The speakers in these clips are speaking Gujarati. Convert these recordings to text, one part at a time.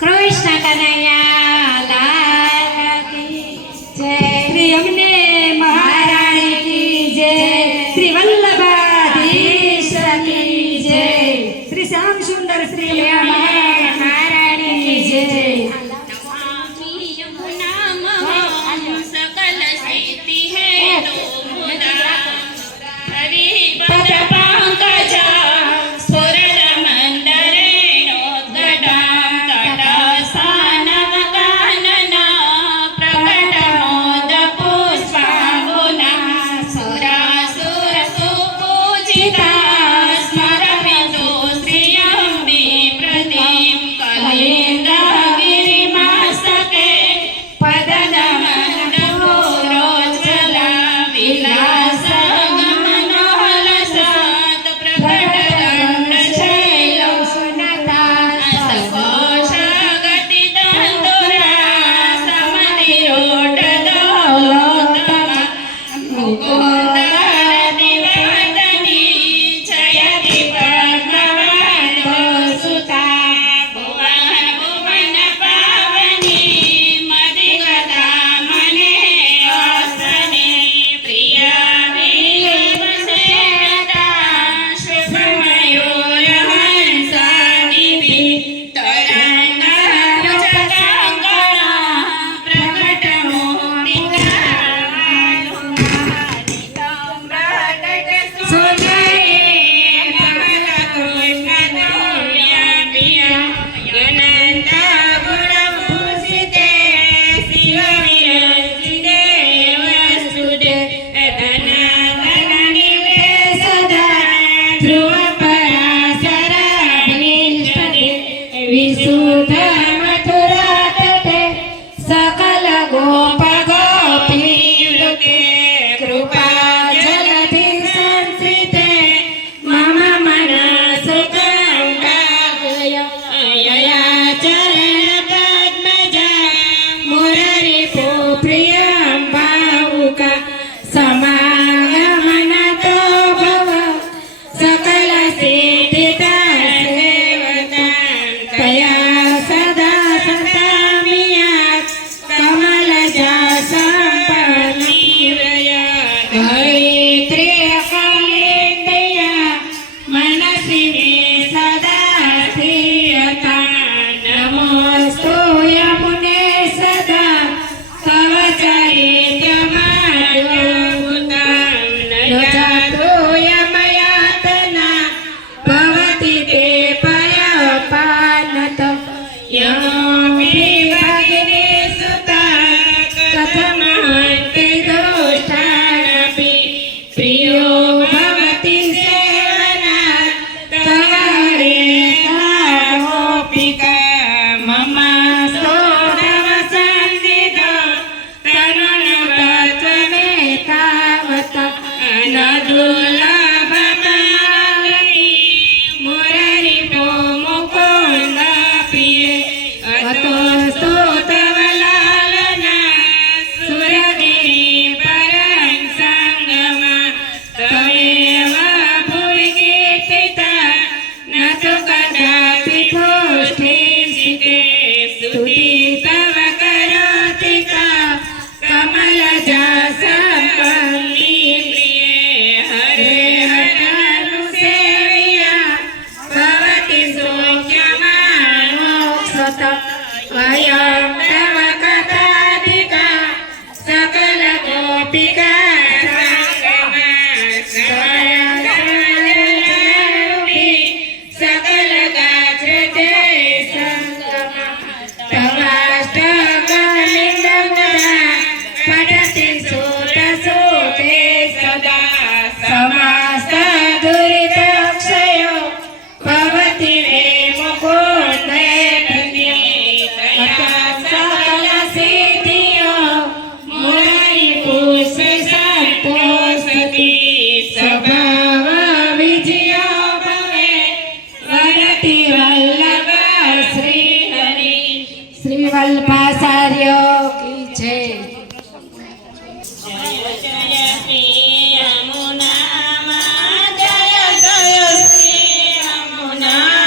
કૃષ્ણ કનૈયા લાલ કી જય, શ્રી અમને મહારાણી કી જય, શ્રી વલ્લભાધીશ કી જય, શ્રી શ્યામ સુંદર શ્રી મહારાણી કી જય. જય જય શ્રી યમુના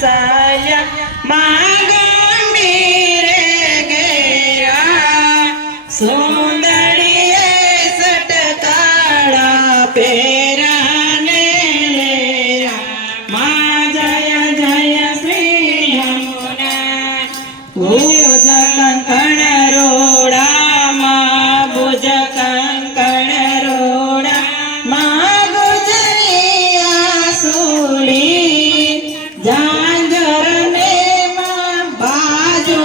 વરસાયા માં ગંભીરે ઘેરા સુંદરીએ સટકાળા પેરા ને લેરા માં જય જય શ્રી યમુના ભુજ કંકણ રોડા માં ભુજ કંકણ રોડા માં ગુજરિયા સુડી ઝાંઝર ને માં બાજુ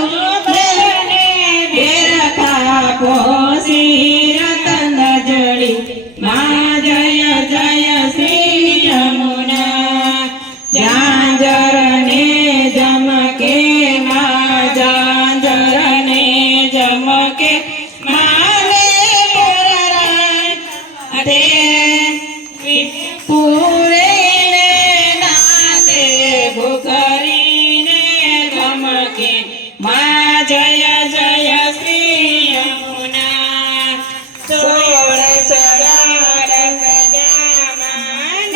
બેને બેરખા પોસી રતન જડી માં જય જય શ્રી યમુના ઝાંઝર ને જમકે માં ઝાંઝર ને જમકે માને પોરાય પૂરે ને નાતે ભૂખરીને ગમકે માં જય જય શ્રી યમુના 16 ચરણ ગજામાં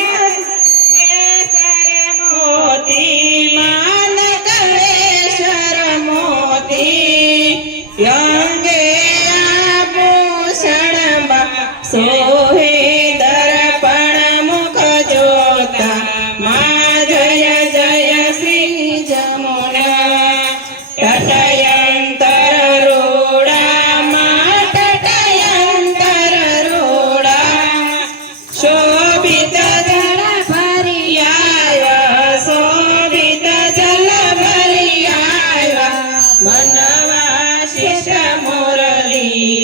મોતી માન કલેશ્વર મોતી યંગે આભૂષણ સોહે દર્પણ મુખ જોતા માં જય જય શ્રી જમુના તટયંતર રોડા માં તટયંતર રોડા શોભિત જળ ભરિયા શોભિત જલ ભરિયા મનવા શિષ મુરલી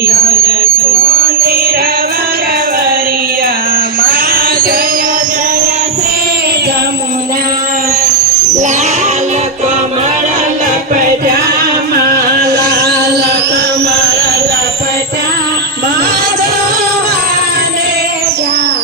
વરવરિયા માં જય જય શ્રી જમુના લાલ કમળ લપટ્યા માં લાલ કમળ લપટ્યા માં જોવાને જા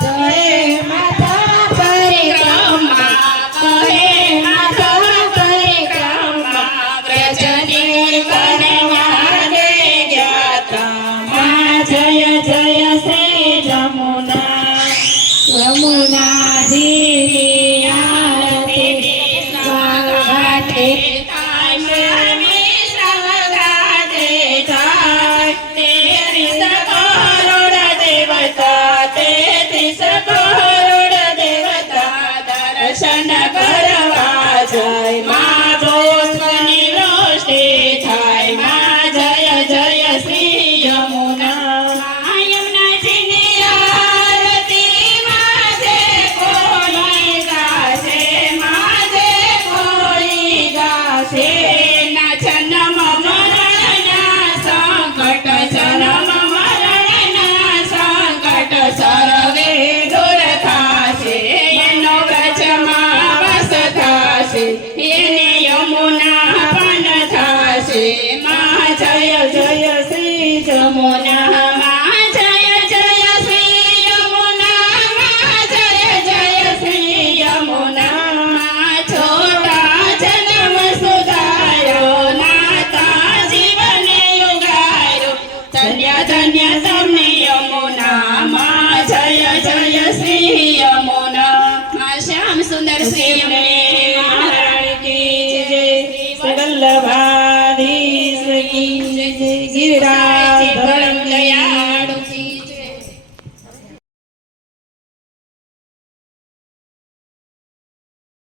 કહે માતા પરિક્રમા કહે માતા પરિક્રમા વ્રજની કરવાને જ્ઞાતા માં જય જય શ્રી જમુના યમુનાજીની આરતી સ્વાગતે થાય સ્વાગતે થાય તેત્રીસ કરોડ દેવતા તેત્રીસ કરોડ દેવતા દર્શન કરવા જાય માં પુષ્પની વૃષ્ટિ થાય માં જય જય શ્રી યમુના યમુનાજીની આરતી માથે કોઈ ગાશે માથે કોઈ ગાશે ના જન્મ મરણના સંકટ જન્મ મરણના સંકટ સર્વે દૂર થાશે એનો વ્રજમાં વસ થાશે એને યમુના પાન થાશે માં જય જય શ્રી જમુના માં જય જય શ્રી યમુના માં જય જય શ્રી યમુના માં છોટા જન્મ સુધાર્યો નાતા જીવને યુગાયો ધન્ય ધન્ય તમને યમુના માં જય જય શ્રી યમુના માં શ્યામ સુંદર શ્રી